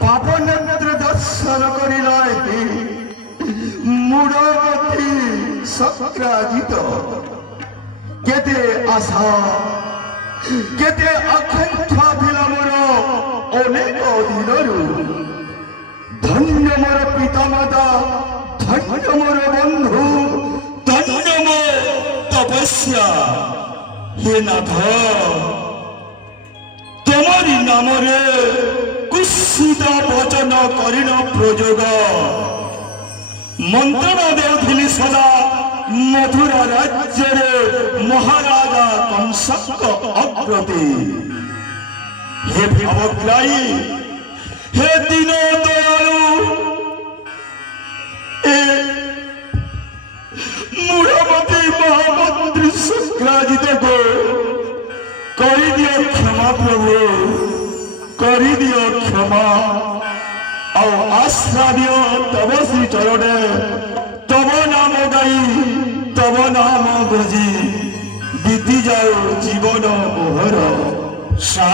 পাপ নেত্র দর্শন করিলাই মূঢ়মতি সক্রাজিত কেতে আশা কেতে আকাঙ্ক্ষা ଥିଲା ମୋର ଅନେକ ଦିନରୁ ଧନ୍ୟ ମୋର ପିତାମାତା ଧନ୍ୟ ମୋର ବନ୍ଧୁ ଧନ୍ୟ ମୋ ତପସ୍ୟା হে নাথ তোমারি নামরে কুৎসিত বচন করিণ প্রযোগ মন্ত্রণ দেউথিলি সদা মথুরা রাজ্যের মহারাজা কংসক অগ্রতি হে ভাবগ্রাহী হে দীন দয়ালু এ মূঢ়মতি মহামন্ত্রী শুক্রাজিত গো করি দিও ক্ষমা প্রভু করি দিও ক্ষমা ଆଉ ଆଶ୍ରାବ୍ୟ ତବ ଶ୍ରୀ ଚରଣେ ତବ ନାମ ଗାଇ ତବ ନାମ ବୁଝି ବିତି ଯାଉ ଜୀବନ ମୋହର ସା